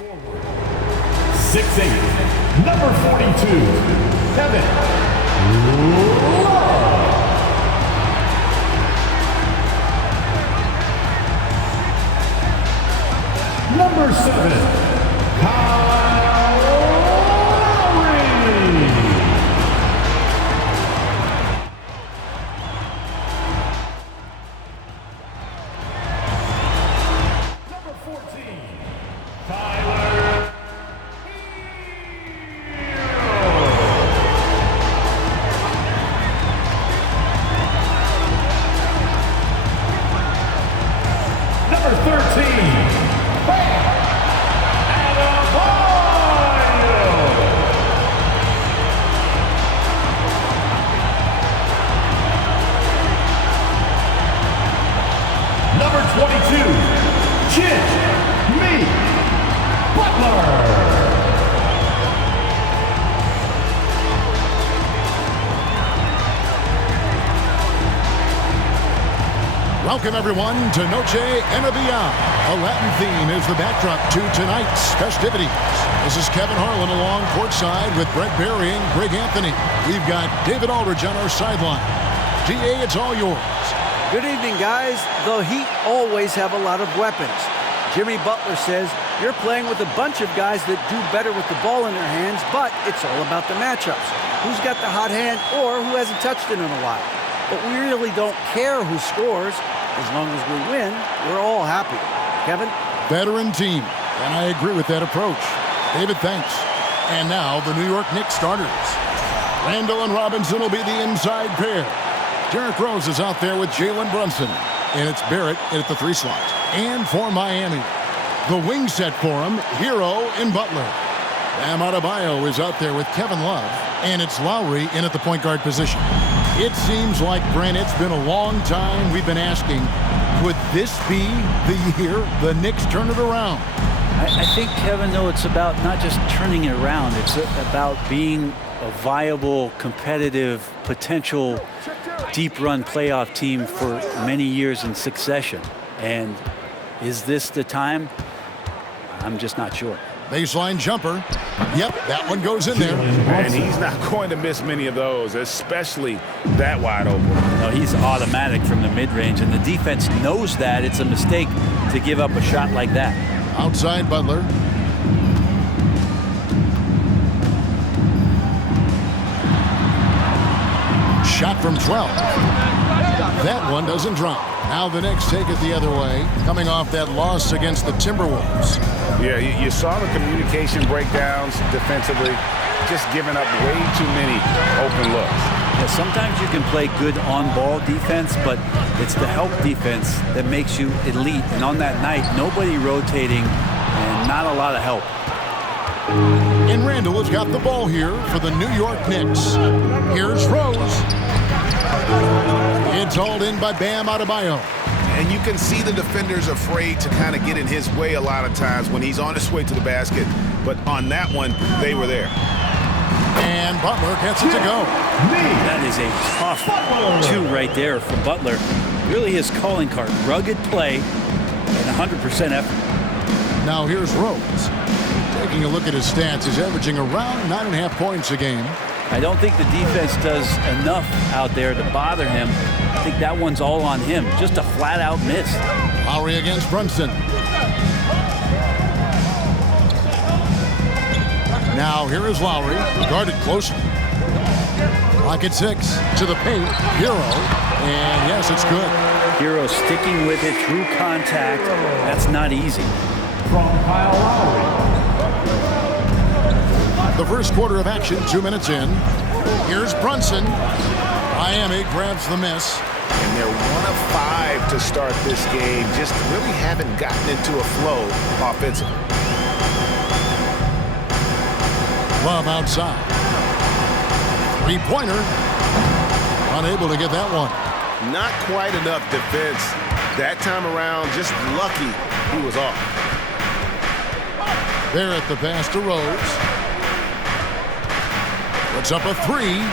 6'8", number 42, Kevin Love. Number 7, Kyle Lowry. Number 14, Tyler. Number 13. Number 22, Jimmy Butler. Welcome, everyone, to Noche Enabia. A Latin theme is the backdrop to tonight's festivities. This is Kevin Harlan along courtside with Brett Berry and Greg Anthony. We've got David Aldridge on our sideline. GA, it's all yours. Good evening, guys. The Heat always have a lot of weapons. Jimmy Butler says you're playing with a bunch of guys that do better with the ball in their hands, but it's all about the matchups. Who's got the hot hand or who hasn't touched it in a while. But we really don't care who scores. As long as we win, we're all happy. Kevin? Veteran team, and I agree with that approach. David, thanks. And now the New York Knicks starters. Randall and Robinson will be the inside pair. Derrick Rose is out there with Jalen Brunson. And it's Barrett at the 3 slot. And for Miami, the wing set for him, Hero and Butler. Bam Adebayo is out there with Kevin Love. And it's Lowry in at the point guard position. It seems like, Brent, it's been a long time we've been asking, could this be the year the Knicks turn it around? I think, Kevin, though, it's about not just turning it around. It's about being a viable, competitive, potential deep run playoff team for many years in succession. And is this the time? I'm just not sure. Baseline jumper. Yep, that one goes in there. And he's not going to miss many of those, especially that wide open. No, he's automatic from the mid-range, and the defense knows that. It's a mistake to give up a shot like that. Outside Butler. Shot from 12. That one doesn't drop. Now the Knicks take it the other way, coming off that loss against the Timberwolves. Yeah, you saw the communication breakdowns defensively, just giving up way too many open looks. Yeah, sometimes you can play good on-ball defense, but it's the help defense that makes you elite. And on that night, nobody rotating and not a lot of help. And Randall has got the ball here for the New York Knicks. Here's Rose. It's hauled in by Bam Adebayo. And you can see the defenders afraid to kind of get in his way a lot of times when he's on his way to the basket. But on that one, they were there. And Butler gets it to go. That is a tough 2 right there from Butler. Really his calling card. Rugged play and 100% effort. Now here's Rose. Taking a look at his stats, he's averaging around 9.5 points a game. I don't think the defense does enough out there to bother him. I think that one's all on him. Just a flat-out miss. Lowry against Brunson. Now here is Lowry, guarded closely. Clock at 6 to the paint. Hero, and yes, it's good. Hero sticking with it through contact. That's not easy. From Kyle Lowry. The first quarter of action, 2 minutes in. Here's Brunson. Miami grabs the miss. And they're 1 of 5 to start this game. Just really haven't gotten into a flow offensively. Love outside. 3-pointer. Unable to get that one. Not quite enough defense. That time around, just lucky he was off. There at the pass to Rose. Puts up a 3.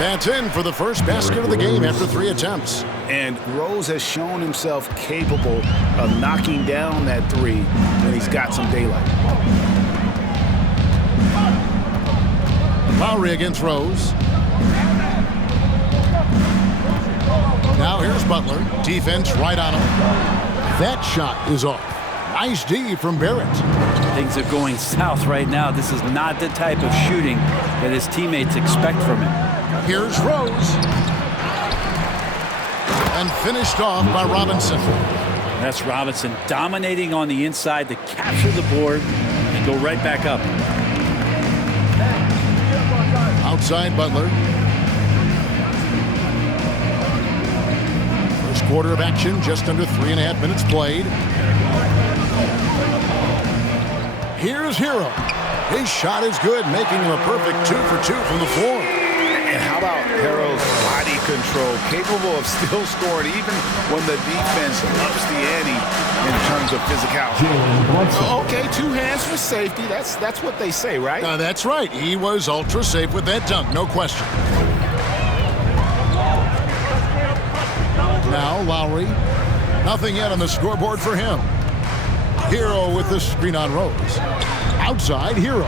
That's in for the first basket of the game after 3 attempts. And Rose has shown himself capable of knocking down that three when he's got some daylight. Lowry against Rose. Now here's Butler. Defense right on him. That shot is off. Nice D from Barrett. Things are going south right now. This is not the type of shooting that his teammates expect from him. Here's Rose. And finished off by Robinson. That's Robinson dominating on the inside to capture the board and go right back up. Outside Butler. First quarter of action, just under 3.5 minutes played. Here's Hero. His shot is good, making him a perfect 2 for 2 from the floor. And how about Hero's body control, capable of still scoring even when the defense ups the ante in terms of physicality. Okay, 2 hands for safety. That's what they say, right? That's right. He was ultra safe with that dunk, no question. Now Lowry. Nothing yet on the scoreboard for him. Hero with the screen on Rose. Outside, Hero.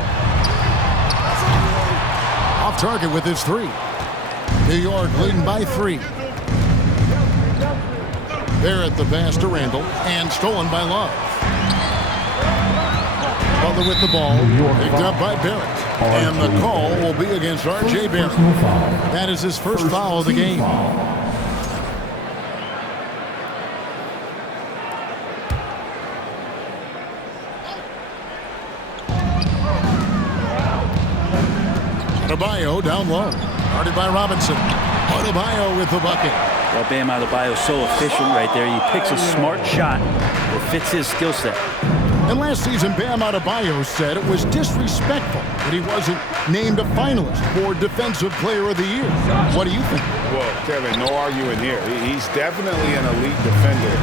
Off target with his 3. New York leading by 3. Barrett the pass to Randall, and stolen by Love. Butler with the ball, picked up by Barrett. And the call will be against R.J. Barrett. That is his first foul of the game. Adebayo down low. Guarded by Robinson. Adebayo with the bucket. Well, Bam Adebayo so efficient right there. He picks a smart shot that fits his skill set. And last season, Bam Adebayo said it was disrespectful that he wasn't named a finalist for Defensive Player of the Year. What do you think? Well, Kevin, no arguing here. He's definitely an elite defender.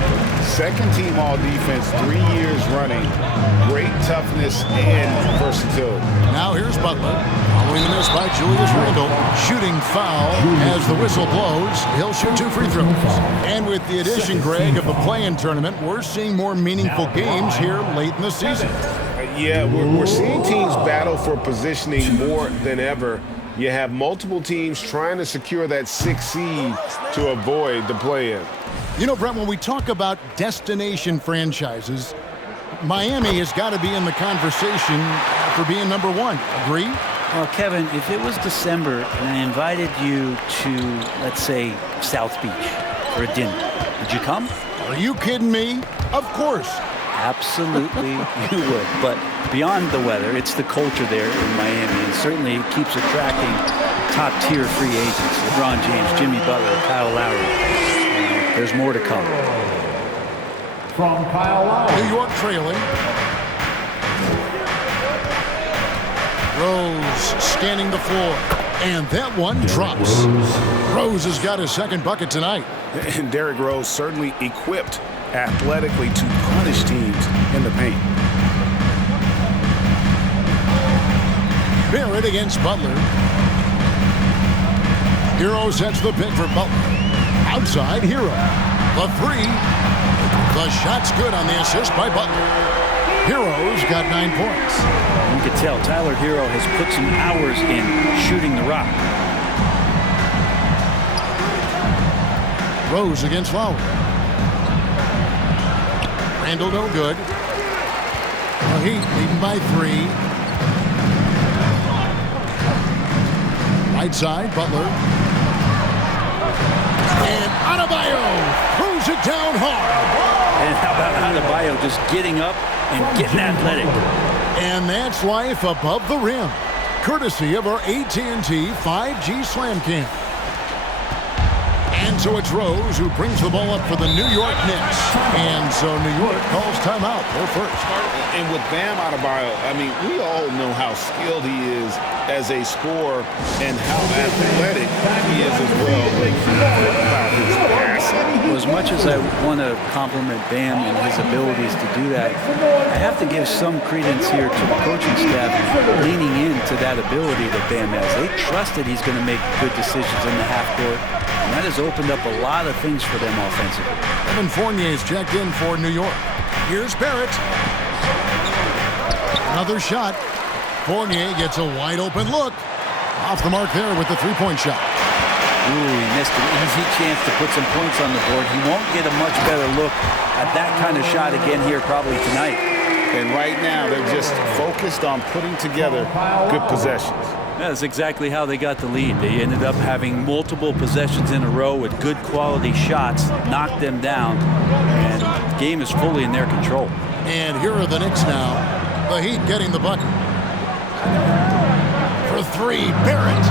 Second team all defense 3 years running. Great toughness and versatility. Now here's Butler. Following the miss by Julius Randle. Shooting foul as the whistle blows. He'll shoot 2 free throws. And with the addition, Greg, of the play-in tournament, we're seeing more meaningful games here late in the season. Yeah, we're seeing teams battle for positioning more than ever. You have multiple teams trying to secure that 6th seed to avoid the play-in. You know, Brett, when we talk about destination franchises, Miami has got to be in the conversation for being number 1. Agree? Well, Kevin, if it was December and I invited you to, let's say, South Beach for a dinner, would you come? Are you kidding me? Of course. Absolutely you would. But beyond the weather, it's the culture there in Miami, and certainly it keeps attracting top-tier free agents. LeBron James, Jimmy Butler, Kyle Lowry. There's more to come. From Kyle Lowry. New York trailing. Rose scanning the floor. And that one drops. Rose has got his second bucket tonight. And Derrick Rose certainly equipped athletically to punish teams in the paint. Barrett against Butler. Hero sets the pick for Butler. Outside, Hero. The 3. The shot's good on the assist by Butler. Hero's got 9 points. You can tell Tyler Hero has put some hours in shooting the rock. Rose against Lowry. Randall no good. The Heat leading by 3. Right side, Butler. And Adebayo throws it down hard. And how about Adebayo just getting up and getting athletic? And that's life above the rim, courtesy of our AT&T 5G Slam Cam. And so it's Rose who brings the ball up for the New York Knicks. And so New York calls timeout. They're first. And with Bam Adebayo, I mean, we all know how skilled he is as a scorer and how athletic he is as well. About his passing. Well, as much as I want to compliment Bam and his abilities to do that, I have to give some credence here to the coaching staff leaning into that ability that Bam has. They trust that he's going to make good decisions in the half court, and that has opened up a lot of things for them offensively. Evan Fournier's checked in for New York. Here's Barrett. Another shot. Fournier gets a wide open look. Off the mark there with the three-point shot. Ooh, he missed an easy chance to put some points on the board. He won't get a much better look at that kind of shot again here probably tonight. And right now, they're just focused on putting together good possessions. That's exactly how they got the lead. They ended up having multiple possessions in a row with good quality shots, knocked them down, and the game is fully in their control. And here are the Knicks now. The Heat getting the bucket. For three, Barrett.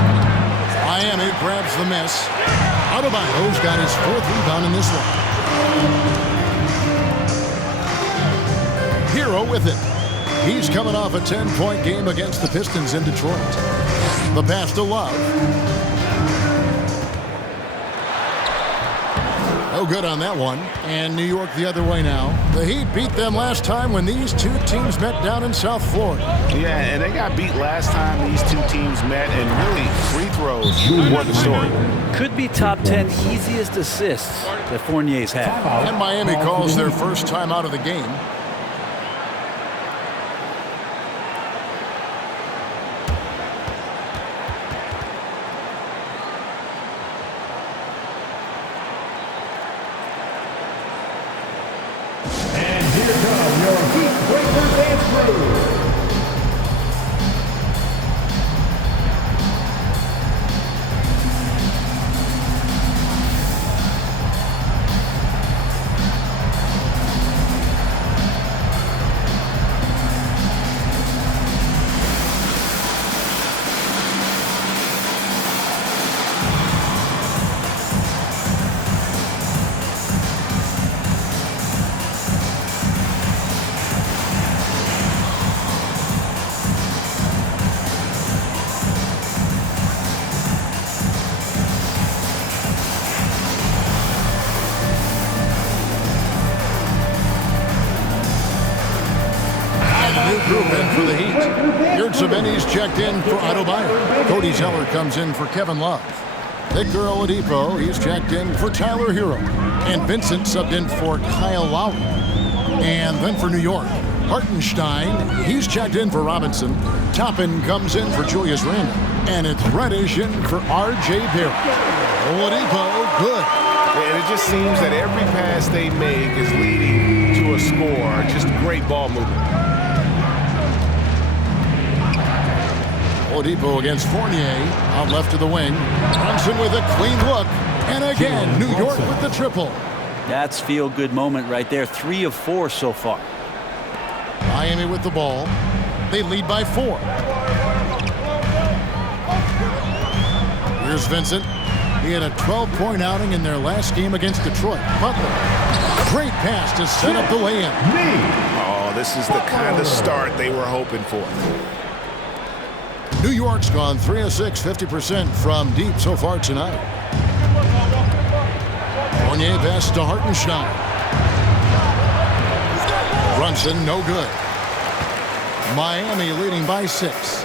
Miami grabs the miss. Adebayo's got his fourth rebound in this one. Hero with it. He's coming off a 10-point game against the Pistons in Detroit. The pass to Love. No good on that one. And New York the other way now. The Heat beat them last time when these two teams met down in South Florida. Yeah, and they got beat last time these two teams met, and really free throws were the story. Could be top 10 easiest assists that Fournier's had. And Miami calls their first time out of the game. For the Heat. Yurtseven's checked in for Adebayo. Cody Zeller comes in for Kevin Love. Victor Oladipo, he's checked in for Tyler Hero. And Vincent subbed in for Kyle Lowry. And then for New York, Hartenstein, he's checked in for Robinson. Toppin comes in for Julius Randle. And it's Reddish in for R.J. Barrett. Oladipo, good. And it just seems that every pass they make is leading to a score. Just great ball movement. Oladipo against Fournier, out left to the wing. Brunson with a clean look. And again, New York with the triple. That's feel-good moment right there. 3 of 4 so far. Miami with the ball. They lead by 4. Here's Vincent. He had a 12-point outing in their last game against Detroit. Butler. Great pass to set up the lay-in. Oh, this is the kind of start they were hoping for. New York's gone 3 of 6, 50% from deep so far tonight. Fournier pass to Hartenstein. Brunson, no good. Miami leading by 6.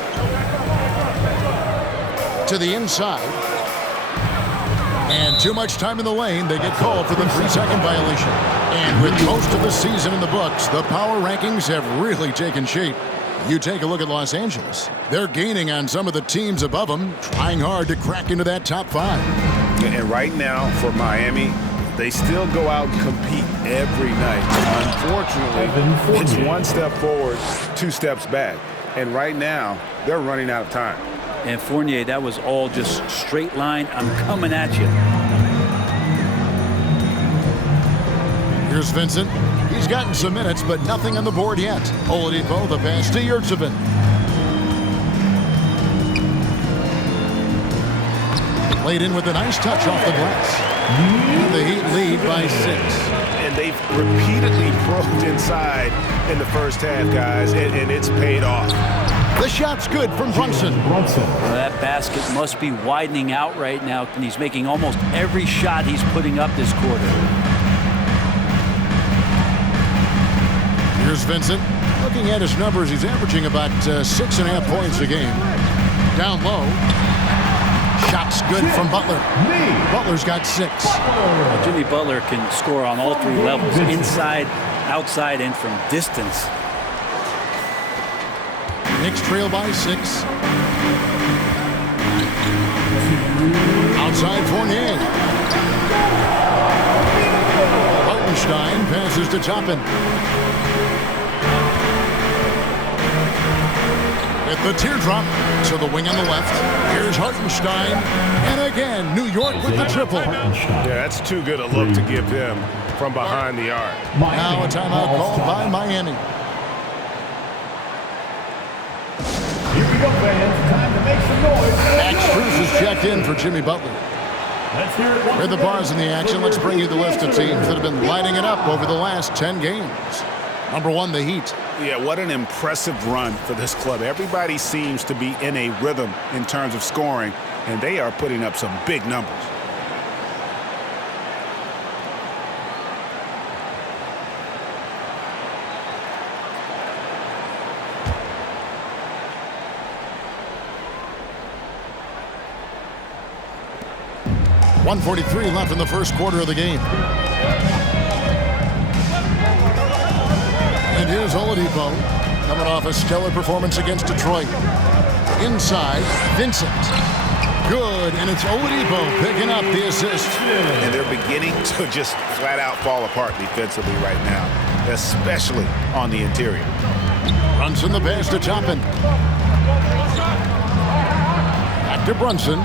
To the inside. And too much time in the lane. They get called for the 3-second violation. And with most of the season in the books, the power rankings have really taken shape. You take a look at Los Angeles. They're gaining on some of the teams above them, trying hard to crack into that top 5. And right now, for Miami, they still go out and compete every night. Unfortunately, it's 1 step forward, 2 steps back. And right now, they're running out of time. And Fournier, that was all just straight line. I'm coming at you. Here's Vincent. He's gotten some minutes, but nothing on the board yet. Oladipo, the pass to Yurtseven. Played in with a nice touch off the glass. And the Heat lead by 6. And they've repeatedly probed inside in the first half, guys, and it's paid off. The shot's good from Brunson. Well, that basket must be widening out right now, and he's making almost every shot he's putting up this quarter. Here's Vincent. Looking at his numbers, he's averaging about 6.5 points a game. Down low. Shot's good from Butler. Butler's got 6. Jimmy Butler can score on all 3 levels, inside, outside, and from distance. Knicks trail by 6. Outside Fournier. Hartenstein passes to Toppin. With the teardrop to the wing on the left. Here's Hartenstein. And again, New York with the triple. Yeah, that's too good a look to give them from behind the arc. Now a timeout called by Miami. Here we go, fans. Time to make some noise. Max Strus is checked in for Jimmy Butler. Let's hear it. With the bars in the action, let's bring you the list of teams that have been lighting it up over the last 10 games. Number 1, the Heat. Yeah, what an impressive run for this club. Everybody seems to be in a rhythm in terms of scoring, and they are putting up some big numbers. .143 left in the first quarter of the game. And here's Oladipo coming off a stellar performance against Detroit. Inside, Vincent. Good, and it's Oladipo picking up the assist. And they're beginning to just flat out fall apart defensively right now, especially on the interior. Brunson the pass to Toppin. Back to Brunson.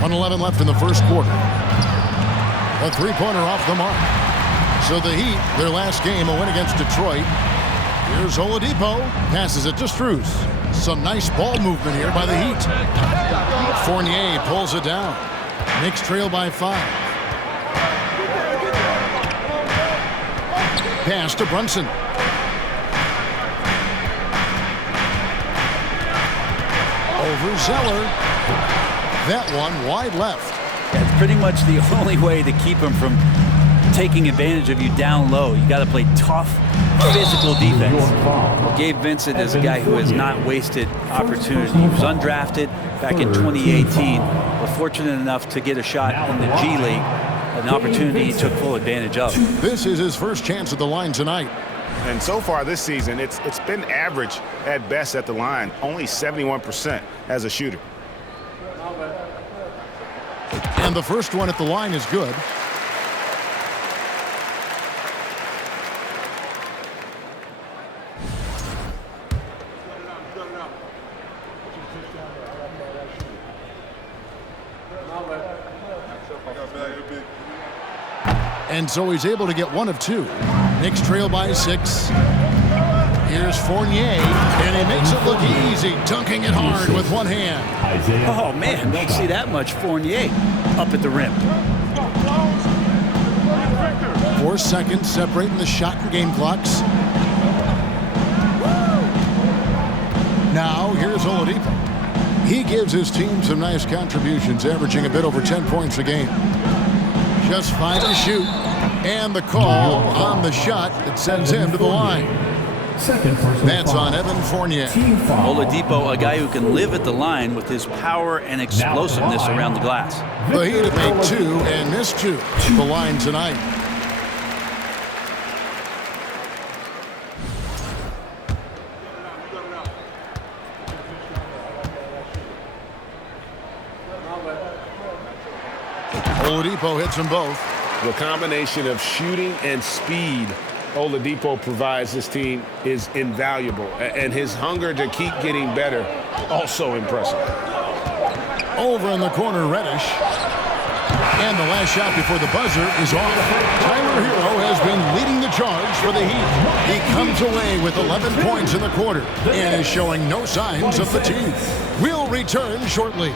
1:11 left in the first quarter. A 3-pointer off the mark. So the Heat, their last game, a win against Detroit. Here's Oladipo. Passes it to Strus. Some nice ball movement here by the Heat. Fournier pulls it down. Knicks trail by 5. Pass to Brunson. Over Zeller. That one wide left. That's pretty much the only way to keep him from taking advantage of you down low. You got to play tough, physical defense. Gabe Vincent is a guy who has not wasted opportunity. He was undrafted back in 2018, but fortunate enough to get a shot in the G League, an opportunity he took full advantage of. This is his first chance at the line tonight. And so far this season, it's been average at best at the line, only 71% as a shooter. And the first one at the line is good. And so he's able to get 1 of 2. Knicks trail by 6. Here's Fournier, and he makes it look easy, dunking it hard with one hand. Oh, man, don't see that much Fournier up at the rim. 4 seconds separating the shot and game clocks. Now, here's Oladipo. He gives his team some nice contributions, averaging a bit over 10 points a game. Just 5 to shoot, and the call on the shot that sends him to the line. That's on Evan Fournier. Oladipo, a guy who can live at the line with his power and explosiveness around the glass. The Heat have made 2 and missed 2 at the line tonight. Oladipo hits them both. The combination of shooting and speed Oladipo provides this team is invaluable. And his hunger to keep getting better, also impressive. Over in the corner, Reddish. And the last shot before the buzzer is off. Tyler Hero has been leading the charge for the Heat. He comes away with 11 points in the quarter and is showing no signs of fatigue. We'll return shortly.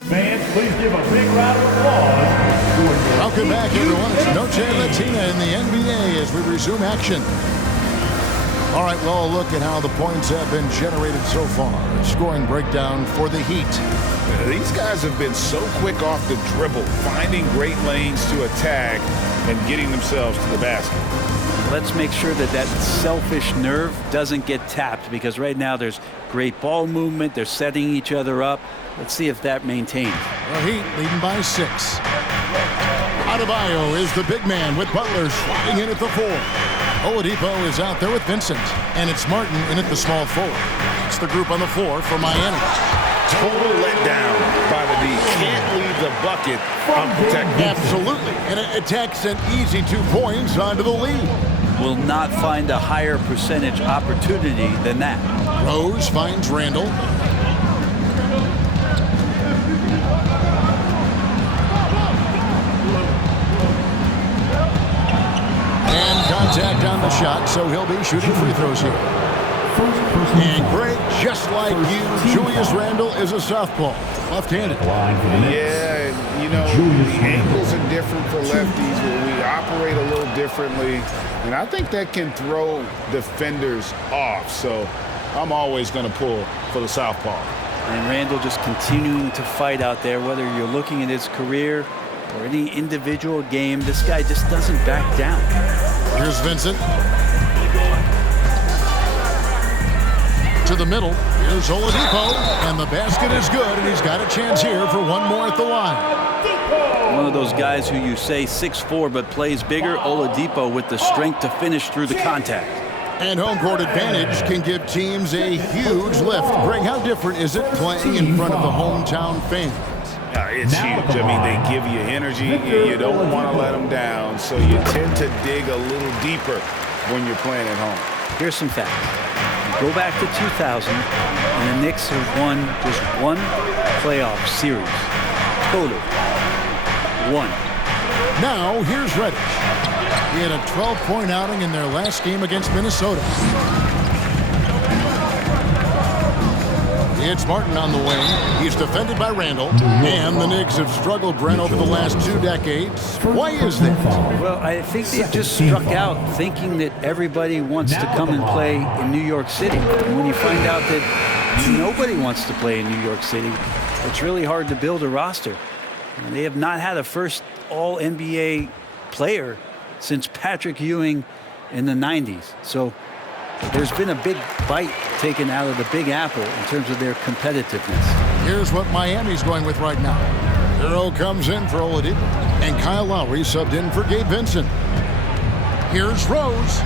Fans, please give a big round of applause. Welcome back, everyone. It's Noche Latina in the NBA as we resume action. All right, well, a look at how the points have been generated so far. Scoring breakdown for the Heat. These guys have been so quick off the dribble, finding great lanes to attack and getting themselves to the basket. Let's make sure that that selfish nerve doesn't get tapped, because right now there's great ball movement. They're setting each other up. Let's see if that maintains. The Heat leading by 6. Adebayo is the big man with Butler sliding in at the 4. Oladipo is out there with Vincent, and it's Martin in at the small 4. It's the group on the floor for Miami. Total letdown by the D. Can't leave the bucket unprotected. Absolutely, and it attacks an easy 2 points onto the lead. Will not find a higher percentage opportunity than that. Rose finds Randall. And contact on the shot, so he'll be shooting free throws here. And Greg, just like you, Julius Randle is a southpaw, left-handed. Yeah, and you know, the angles are different for lefties, where we operate a little differently, and I think that can throw defenders off. So I'm always going to pull for the southpaw. And Randall just continuing to fight out there, whether you're looking at his career or any individual game. This guy just doesn't back down. Here's Vincent. To the middle. Here's Oladipo. And the basket is good, and he's got a chance here for one more at the line. One of those guys who you say 6'4", but plays bigger. Oladipo with the strength to finish through the contact. And home court advantage can give teams a huge lift. Greg, how different is it playing in front of the hometown fans? It's huge. I mean, they give you energy. You don't want to let them down, so you tend to dig a little deeper when you're playing at home. Here's some facts. Go back to 2000, and the Knicks have won just one playoff series. Total. One. Now, here's Reddish. He had a 12-point outing in their last game against Minnesota. It's Martin on the wing. He's defended by Randall. And the Knicks have struggled, Brent, over the last 2 decades. Why is that? Well, I think they've just struck out thinking that everybody wants to come and play in New York City. And when you find out that nobody wants to play in New York City, it's really hard to build a roster. And they have not had a first All-NBA player since Patrick Ewing in the 90s. So there's been a big bite taken out of the Big Apple in terms of their competitiveness. Here's what Miami's going with right now. Hero comes in for Oladipo, and Kyle Lowry subbed in for Gabe Vincent. Here's Rose.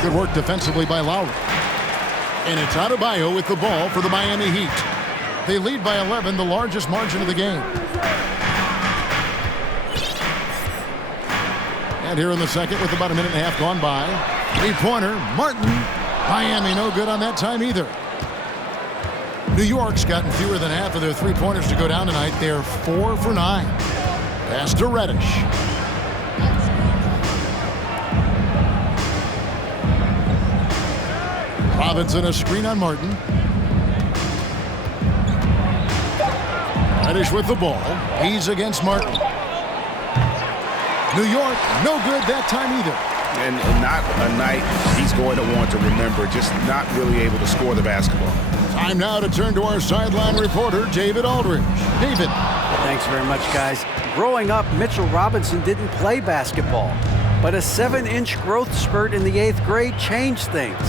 Good work defensively by Lowry. And it's Adebayo with the ball for the Miami Heat. They lead by 11, the largest margin of the game. And here in the second with about a minute and a half gone by. Three-pointer, Martin. Miami no good on that time either. New York's gotten fewer than half of their three-pointers to go down tonight. They're 4 for 9. Pass to Reddish. Robinson a screen on Martin. Reddish with the ball. He's against Martin. New York, no good that time either. And not a night he's going to want to remember, just not really able to score the basketball. Time now to turn to our sideline reporter, David Aldridge. David. Thanks very much, guys. Growing up, Mitchell Robinson didn't play basketball, but a 7-inch growth spurt in the 8th grade changed things.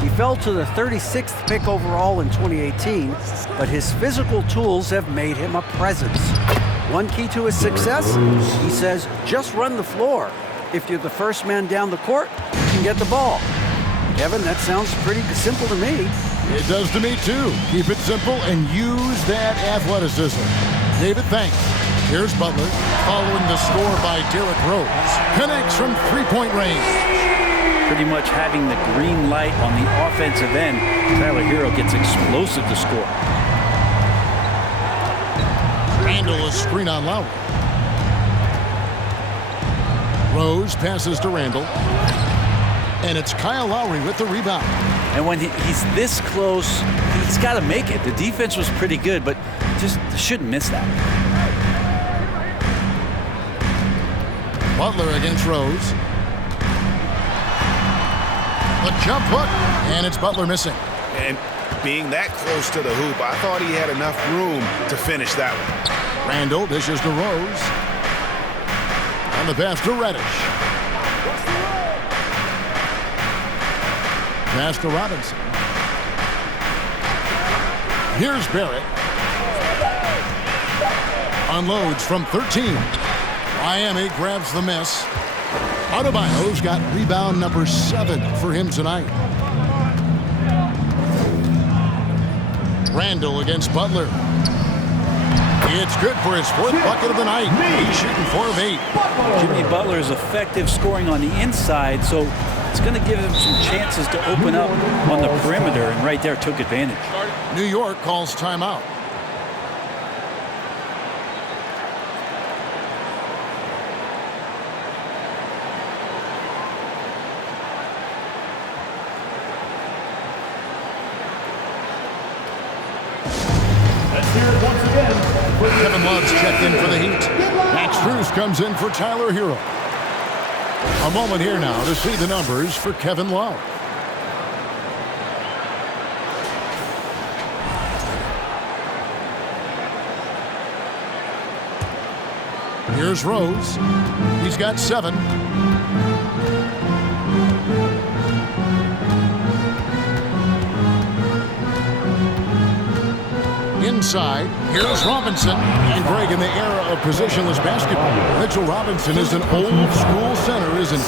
He fell to the 36th pick overall in 2018, but his physical tools have made him a presence. One key to his success, he says, just run the floor. If you're the first man down the court, you can get the ball. Kevin, that sounds pretty simple to me. It does to me, too. Keep it simple and use that athleticism. David, thanks. Here's Butler, following the score by Derrick Rose. Connects from three-point range. Pretty much having the green light on the offensive end. Tyler Hero gets explosive to score. Randall is screen on Lowry. Rose passes to Randall. And it's Kyle Lowry with the rebound. And when he's this close, he's got to make it. The defense was pretty good, but just shouldn't miss that. Butler against Rose. The jump hook, and it's Butler missing. And being that close to the hoop, I thought he had enough room to finish that one. Randall dishes to Rose. And the pass to Reddish. Pass to Robinson. Here's Barrett. Unloads from 13. Miami grabs the miss. Adebayo's got rebound number 7 for him tonight. Randall against Butler. It's good for his 4th bucket of the night. He's shooting 4 of 8. Jimmy Butler is effective scoring on the inside, so it's going to give him some chances to open up on the perimeter, and right there took advantage. New York calls timeout. Kevin Love's checked in for the Heat. Max Strus comes in for Tyler Hero. A moment here now to see the numbers for Kevin Love. Here's Rose. He's got 7. Inside, here's Robinson. And Greg, in the era of positionless basketball, Mitchell Robinson is an old-school center, isn't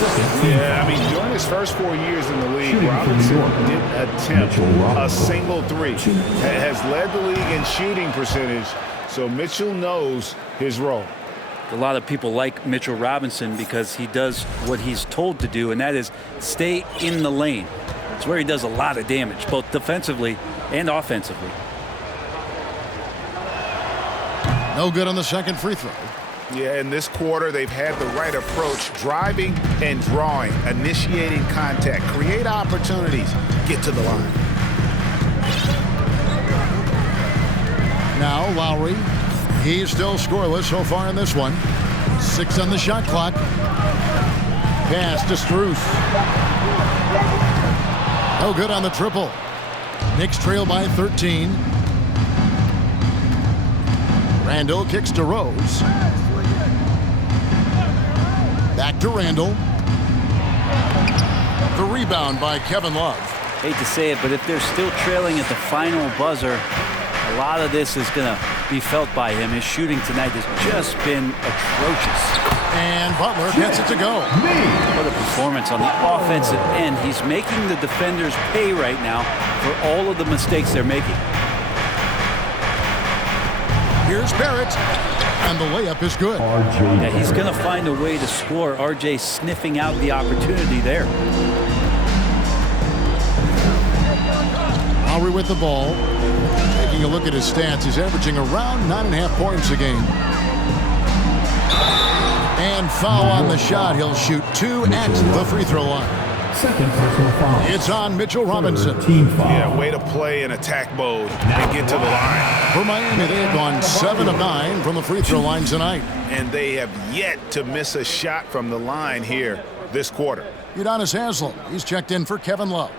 he? Yeah, I mean, during his first 4 years in the league, Robinson didn't attempt a single three. Has led the league in shooting percentage, so Mitchell knows his role. A lot of people like Mitchell Robinson because he does what he's told to do, and that is stay in the lane. It's where he does a lot of damage, both defensively and offensively. No good on the second free throw. Yeah, in this quarter, they've had the right approach, driving and drawing, initiating contact, create opportunities, get to the line. Now Lowry. He's still scoreless so far in this one. 6 on the shot clock. Pass to Strus. No good on the triple. Knicks trail by 13. Randall kicks to Rose. Back to Randall. The rebound by Kevin Love. Hate to say it, but if they're still trailing at the final buzzer, a lot of this is going to be felt by him. His shooting tonight has just been atrocious. And Butler gets it to go. What a performance on the offensive end. He's making the defenders pay right now for all of the mistakes they're making. Here's Barrett, and the layup is good. Yeah, he's going to find a way to score. RJ sniffing out the opportunity there. Lowry with the ball. Taking a look at his stats, he's averaging around 9.5 points a game. And foul on the shot. He'll shoot 2 at the free throw line. Second personal foul. It's on Mitchell Robinson. Team foul. Yeah, way to play in attack mode and get to the line. For Miami, they have gone 7 of 9 from the free throw line tonight. And they have yet to miss a shot from the line here this quarter. Udonis Haslem, he's checked in for Kevin Love.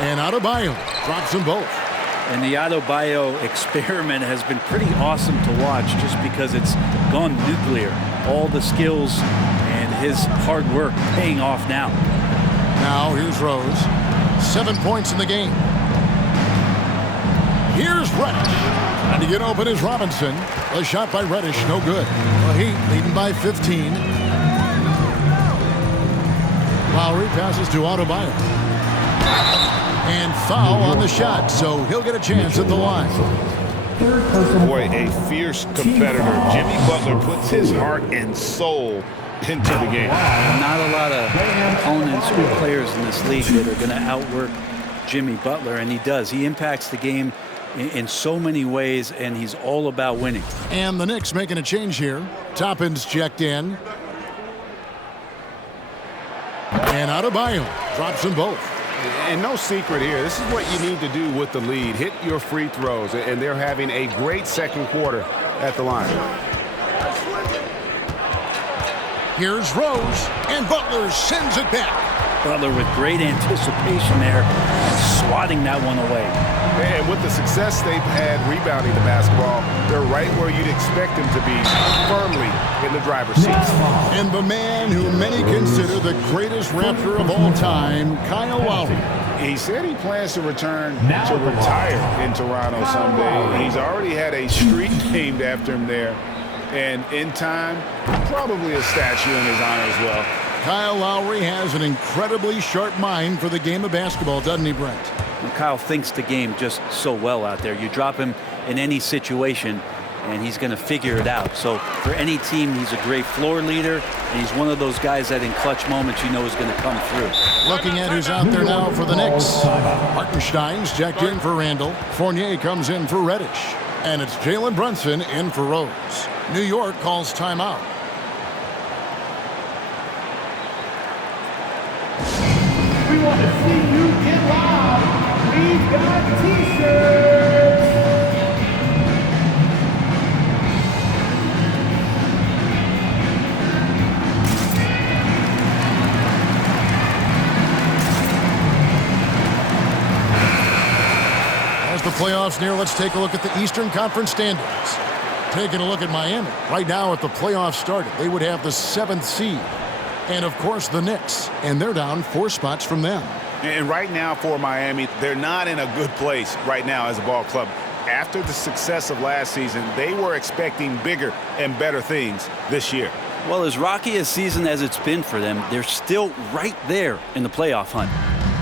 And Adebayo drops them both. And the Adebayo experiment has been pretty awesome to watch just because it's gone nuclear. All the skills and his hard work paying off now. Now here's Rose. 7 points in the game. Here's Reddish. Trying to get open is Robinson. A shot by Reddish, no good. The Heat leading by 15. Lowry passes to Adebayo. And foul on the shot, so he'll get a chance at the line. third personal Boy, foul. a fierce competitor. Jimmy Butler puts his heart and soul into the game. Not a lot of opponents or players in this league that are going to outwork Jimmy Butler, and he does. He impacts the game in so many ways, and he's all about winning. And the Knicks making a change here. Toppin's checked in. And Adebayo drops them both. And no secret here. This is what you need to do with the lead. Hit your free throws, and they're having a great second quarter at the line. Here's Rose, and Butler sends it back. Butler with great anticipation there, swatting that one away. And with the success they've had rebounding the basketball, they're right where you'd expect them to be, firmly in the driver's seat. And the man who many consider the greatest Raptor of all time, Kyle Lowry. He said he plans to return to retire in Toronto someday. He's already had a street named after him there. And in time, probably a statue in his honor as well. Kyle Lowry has an incredibly sharp mind for the game of basketball, doesn't he, Brent? And Kyle thinks the game just so well out there. You drop him in any situation, and he's going to figure it out. So for any team, he's a great floor leader, and he's one of those guys that in clutch moments you know is going to come through. Looking at who's out there now for the Knicks. Hartenstein's checked in for Randall. Fournier comes in for Reddish. And it's Jalen Brunson in for Rose. New York calls timeout. We want to see you get loud. We've got t-shirts. As the playoffs near, let's take a look at the Eastern Conference standings. Taking a look at Miami. Right now, if the playoffs started, they would have the 7th seed. And, of course, the Knicks. And they're down 4 spots from them. And right now for Miami, they're not in a good place right now as a ball club. After the success of last season, they were expecting bigger and better things this year. Well, as rocky a season as it's been for them, they're still right there in the playoff hunt.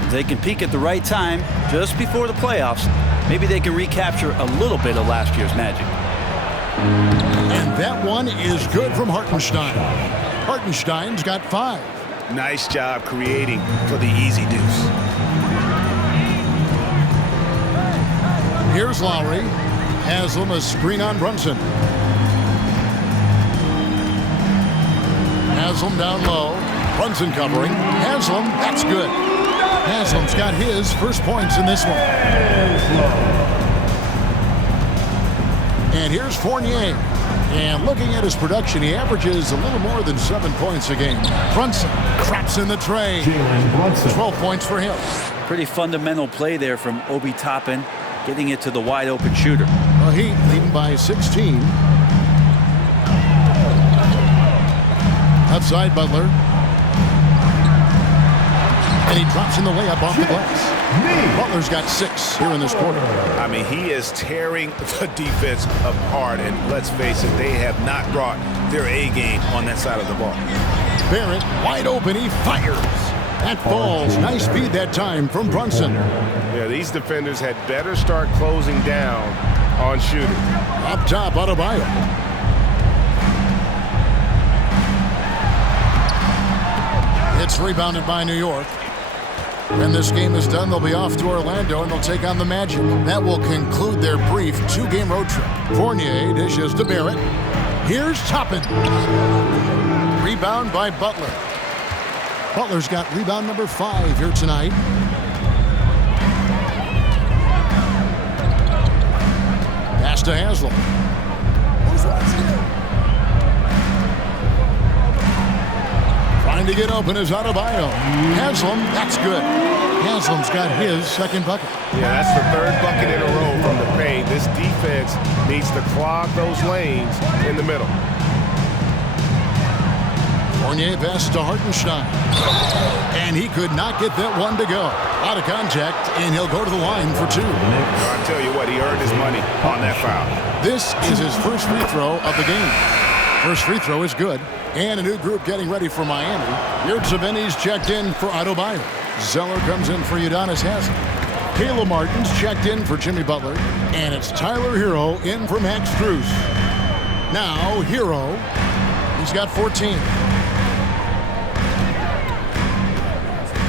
If they can peak at the right time, just before the playoffs, maybe they can recapture a little bit of last year's magic. And that one is good from Hartenstein. Hartenstein's got 5. Nice job creating for the easy deuce. Here's Lowry. Haslam a screen on Brunson. Haslam down low. Brunson covering. Haslam, that's good. Haslam's got his first points in this one. And here's Fournier. And looking at his production, he averages a little more than 7 points a game. Brunson traps in the tray. 12 points for him. Pretty fundamental play there from Obi Toppin, getting it to the wide open shooter. The Heat leading by 16. Outside Butler. And he drops in the layup off the glass. Butler's got 6 here in this quarter. I mean, he is tearing the defense apart, and let's face it, they have not brought their A game on that side of the ball. Barrett wide open, he fires. That falls. Nice feed that time from Brunson. Yeah, these defenders had better start closing down on shooting. Up top, Adebayo. It's rebounded by New York. When this game is done, they'll be off to Orlando, and they'll take on the Magic. That will conclude their brief 2-game road trip. Fournier dishes to Barrett. Here's Toppin. Rebound by Butler. Butler's got rebound number 5 here tonight. Pass to Haslam. Trying to get open is Adebayo. Haslam, that's good. Haslam's got his second bucket. Yeah, that's the 3rd bucket in a row from the paint. This defense needs to clog those lanes in the middle. Fournier pass to Hartenstein. And he could not get that one to go. Out of contact, and he'll go to the line for 2. I'll tell you what, he earned his money on that foul. This is his first free throw of the game. First free throw is good. And a new group getting ready for Miami. Yurtseveni's checked in for Adebayo. Zeller comes in for Udonis Haslam. Caleb Martin's checked in for Jimmy Butler, and it's Tyler Hero in for Max Strus. Now, Hero, he's got 14.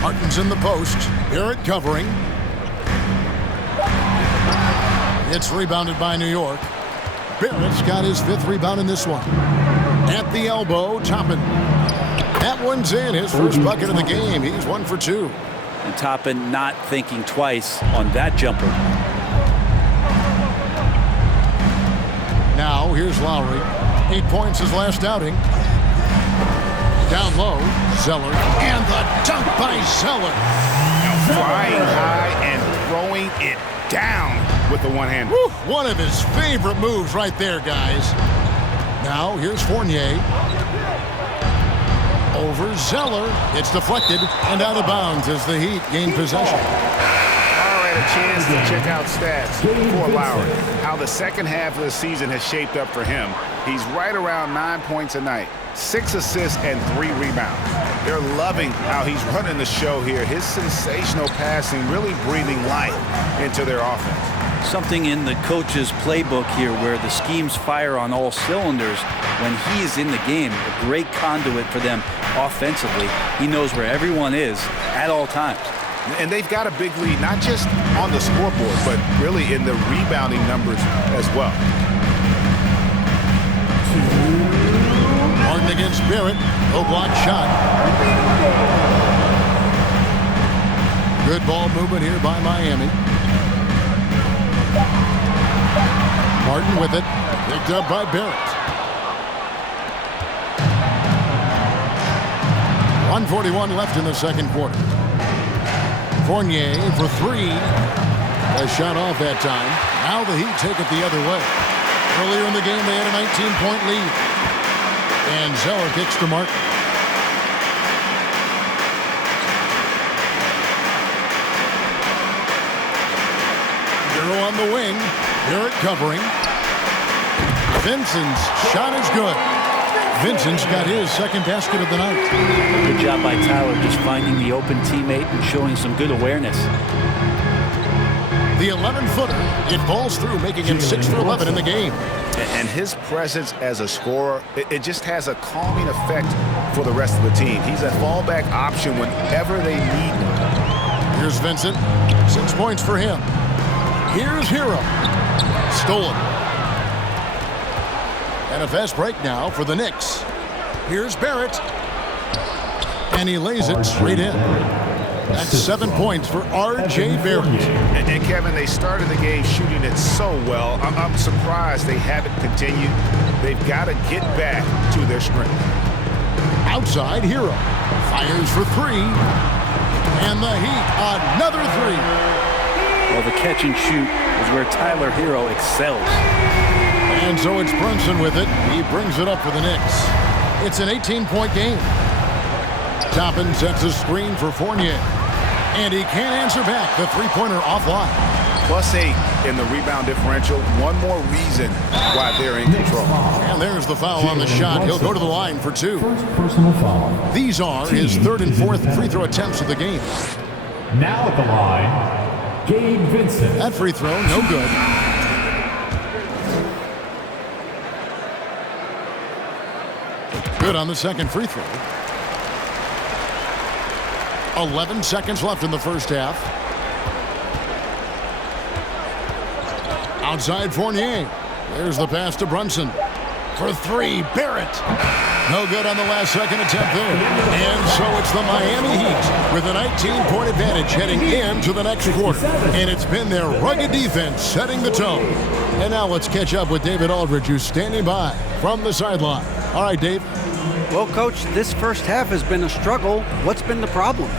Martin's in the post. Barrett covering. It's rebounded by New York. Barrett's got his 5th rebound in this one. At the elbow, Toppin. That one's in. His first bucket of the game. He's 1 for 2. And Toppin not thinking twice on that jumper. Now, here's Lowry. 8 points his last outing. Down low, Zeller. And the dunk by Zeller. Flying high and throwing it down with the one hand. One of his favorite moves right there, guys. Now, here's Fournier. Over Zeller. It's deflected and out of bounds as the Heat gain possession. All right, a chance to check out stats for Lowry. How the second half of the season has shaped up for him. He's right around 9 points a night, 6 assists and 3 rebounds. They're loving how he's running the show here. His sensational passing really breathing life into their offense. Something in the coach's playbook here where the schemes fire on all cylinders when he is in the game. A great conduit for them offensively. He knows where everyone is at all times. And they've got a big lead, not just on the scoreboard, but really in the rebounding numbers as well. Martin against Barrett. No block shot. Good ball movement here by Miami. Martin with it. Picked up by Barrett. 1:41 left in the second quarter. Fournier for 3. A shot off that time. Now the Heat take it the other way. Earlier in the game, they had a 19-point lead. And Zeller kicks to Martin. Hero on the wing. Barrett covering. Vincent's shot is good. Vincent's got his second basket of the night. Good job by Tyler just finding the open teammate and showing some good awareness. The 11-footer, it falls through, making him 6 for 11 in the game. And his presence as a scorer, it just has a calming effect for the rest of the team. He's a fallback option whenever they need him. Here's Vincent. 6 points for him. Here's Hero. Stolen. And a fast break now for the Knicks. Here's Barrett. And he lays it straight in. That's 7 points for R.J. Barrett. And Kevin, they started the game shooting it so well. I'm surprised they haven't continued. They've got to get back to their strength. Outside, Hero. Fires for 3. And the Heat, another 3. Well, the catch and shoot is where Tyler Hero excels. And so it's Brunson with it. He brings it up for the Knicks. It's an 18-point game. Toppin sets a screen for Fournier. And he can't answer back. The three-pointer offline. +8 in the rebound differential. One more reason why they're in control. And there's the foul on the shot. He'll go to the line for 2. First personal foul. These are his 3rd and 4th free throw attempts of the game. Now at the line, Gabe Vincent. That free throw, no good. Good on the second free throw. 11 seconds left in the first half. Outside Fournier. There's the pass to Brunson. For 3, Barrett. No good on the last second attempt there. And so it's the Miami Heat with a 19-point advantage heading into the next quarter. And it's been their rugged defense setting the tone. And now let's catch up with David Aldridge, who's standing by from the sideline. All right, Dave. Well, Coach, this first half has been a struggle. What's been the problem?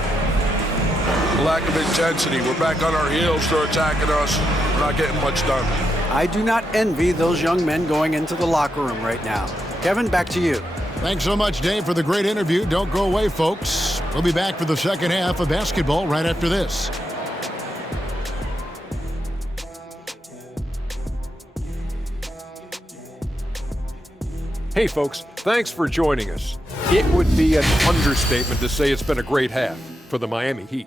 Lack of intensity. We're back on our heels. They're attacking us. We're not getting much done. I do not envy those young men going into the locker room right now. Kevin, back to you. Thanks so much, Dave, for the great interview. Don't go away, folks. We'll be back for the second half of basketball right after this. Hey folks, thanks for joining us. It would be an understatement to say it's been a great half for the Miami Heat.